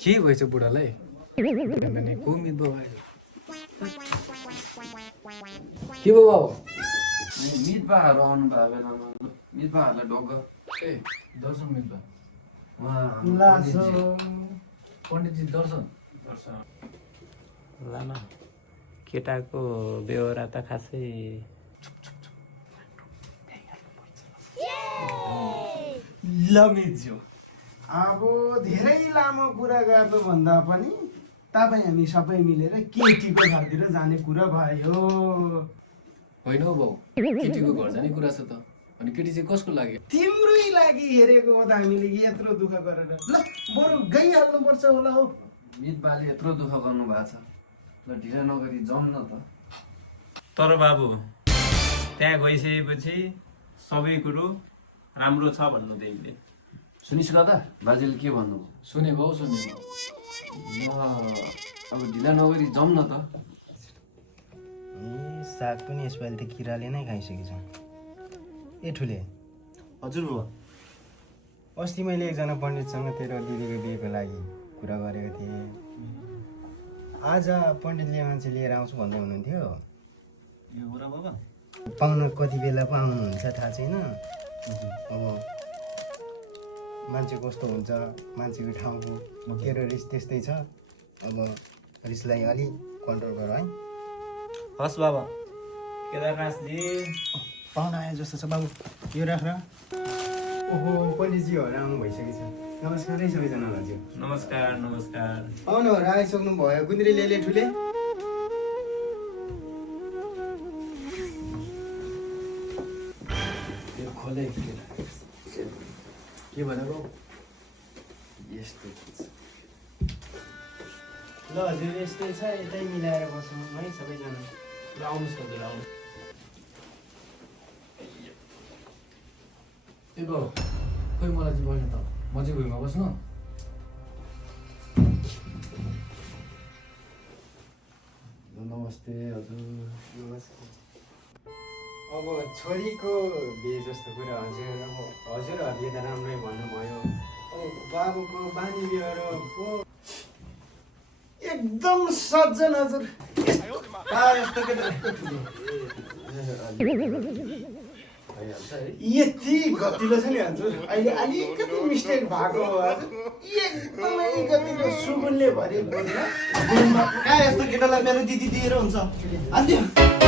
के भएछ बुढालाई भने को मित बाबु आयो के बाबु मित बाहरू आउनु भएको बेलामा मित बाहरूलाई ढोक्क ए दर्शन मित बा पण्डितजी दर्शन लामा केटाको बेहोरा त खासै लमिज्यो अब धेरै लामो कुरा गर्नु भन्दा पनि तपाईँ हामी सबै मिलेर केटीको घरतिर जाने कुरा भयो। होइन हौ बाउ केटीको घर जाने कुरा छ त अनि केटी चाहिँ कसको लागि तिम्रै लागि हेरेको हो त हामीले यत्रो दुःख गरेर ल बरु गइहाल्नुपर्छ होला हौ। मित बाले यत्रो दुःख गर्नु भएको छ ल ढिला नगरी जाउँ न त। तर बाबु त्यहाँ गइसकेपछि सबै कुरो राम्रो छ भन्नु तिमीले सुनिस् कता बाजेले के भन्नुभयो? सुने बाउ सुने ल अब ढिला नगरी जाउँ न त। साग पनि यसपालि त किराले नै खाइसकेछ। ए ठुले हजुर बुबा अस्ति मैले एकजना पण्डितसँग तेरो दिदीको बिहेको लागि कुरा गरेको थिएँ। आज पण्डितले मान्छे लिएर आउँछु भन्दै हुनुहुन्थ्यो। यो हो र बाबा पाहुना कति बेला पो आउनुहुन्छ थाहा छैन। अब मान्छे कस्तो हुन्छ मान्छेको ठाउँको तेरो रिस त्यस्तै छ। अब रिसलाई अलिक कन्ट्रोल गर है। हस् बाबा केदारनाथजी पाहुना आए जस्तो छ बाबु यो राख र। ओहो पण्डितजीहरू आउनु भइसकेछ। नमस्कार है सबैजनालाई हजुर। नमस्कार नमस्कार आउनुहरू आइसक्नु भयो गुन्द्री ल्याले ठुले। यो खोले के भने बाउ यस्तो ल हजुर यस्तै छ यतै मिलाएर बसौँ है सबैजना। ल आउनुहोस् हजुर आउनु ए बाउ खोइ मलाई चाहिँ बस्नु त म चाहिँ भुइँमा बस्नु नमस्ते हजुर। अब छोरीको बिहे जस्तो कुरा हजुर अब हजुरहरूले त राम्रै भन्नुभयो। अब बाबुको बानी बिहोरो पो एकदम सज्जन हजुर। यस्तो केटा यति गतिलो छ नि हजुर। अहिले अलिकति मिस्टेक भएको हो हजुर। एकदमै गतिलो सुगुनले भरि बोल्न। कहाँ यस्तो केटालाई मेरो दिदी दिएर हुन्छ अन्त्य